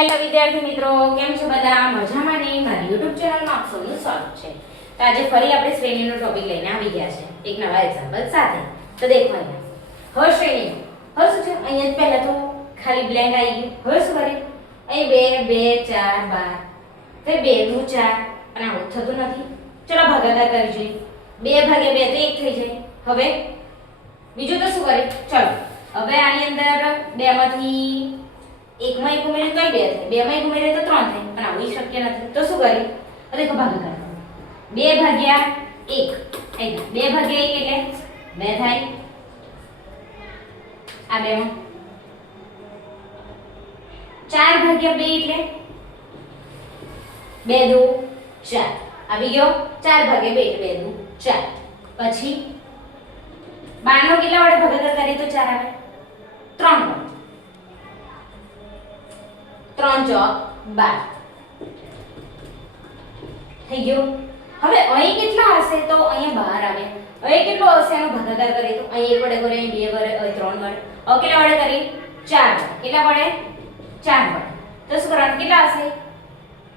Hello વિદ્યાર્થી મિત્રો, કેમ છો બધા? મજામાં ને? મારી YouTube ચેનલમાં આપ સૌનું સ્વાગત છે. તો આજે ફરી આપણે શ્રેણીનો ટોપિક લઈને આવી ગયા છે એક નવા એક્ઝામ્પલ સાથે. તો દેખો અહીંયા હ શ્રેણી. હવે શું છે? અહીંયા પહેલા તો ખાલી બ્લેન્ક આવી ગયું. હવે શું કરીએ? અહીં 2 2 4 12. તો 2 નું 4 અને આવું થતું નથી. ચલો ભાગાકાર કરી જોઈએ. 2 ભાગ્યા 2 તો 1 થઈ જાય. હવે બીજું તો શું કરીએ? ચલો હવે આની અંદર 2 માંથી એકમાં એક ઉમેરીએ તો 2 થાય, બેમાં એક ઉમેરીએ તો 3 થાય, પણ આવું શક્ય નથી. તો શું કરીએ? હવે દેખો ભાગાકાર 2 ભાગ્યા 1 અહીંયા 2 ભાગ્યા 1 એટલે 2 થાય. આ બેમાં 4 ભાગ્યા 2 એટલે 2 દુ 4 આવી ગયો. 4 ભાગ્યા 2 એટલે 2 દુ 4. પછી 12 નો કેટલા વડે ભાગાકાર કરીએ તો 4 આવે? 3 વડે. 3 ચોક 12 થઈ ગયું. હવે અહીં કેટલા હશે? તો અહીંયા 12 આવે. અહીં કેટલો હશે? એનો ભાગાકાર કરીએ તો અહીં 1 વડે કરીએ, 2 વડે, 3 વડે. હવે કેટલા વડે કરીએ? 4 વડે. કેટલા વડે? 4 વડે. તો શું કરવાનું? કેટલા હશે?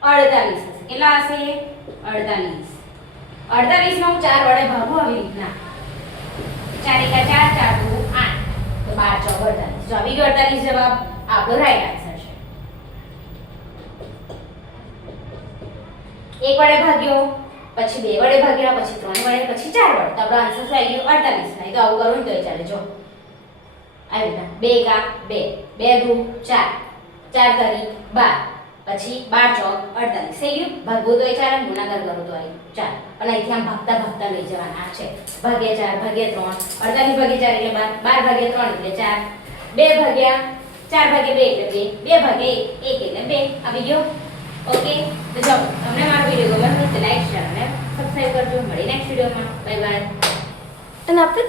48 હશે. કેટલા હશે? 48. 48 માં હું 4 વડે ભાગું આવી રીતના. 4 એકા 4, 4 દુ 8. તો 12 ચોક 48. જો આવી ગયો 48 જવાબ આપણો રાઈટ આન્સર. 1 વડે ભાગ્યો, પછી 2 વડે ભાગ્યા, પછી 3 વડે, પછી 4 વડે. તો આપણો આન્સર શું આવી ગયો? 48. નહીં તો આવું કરવું તો ચાલે. જો આવી રીતના 2 એકા 2, 2 દુ 4, 4 તરી 12, પછી 12 ચોક 48 થઈ ગયું. ભાગવું તો ચાલે, ગુણાકાર કરવું તો આવી ચાલે. અને અહીંથી આમ ભાગતા ભાગતા લઈ જવાના છે. ભાગ્યા 4 ભાગ્યા 3, 48 ભાગ્યા 4 એટલે 12, 12 ભાગ્યા 3 એટલે 4, 2 ભાગ્યા 4 ભાગ્યા 2 એટલે 2, 2 ભાગ્યા 1 એટલે 2 આવી ગયો. ઓકે, તો ચાલો તમને મારો વિડિયો ગમ્યો તો લાઈક શેર અને સબસ્ક્રાઇબ કરજો. મળી નેક્સ્ટ વિડિયોમાં. Bye bye. અને આપણે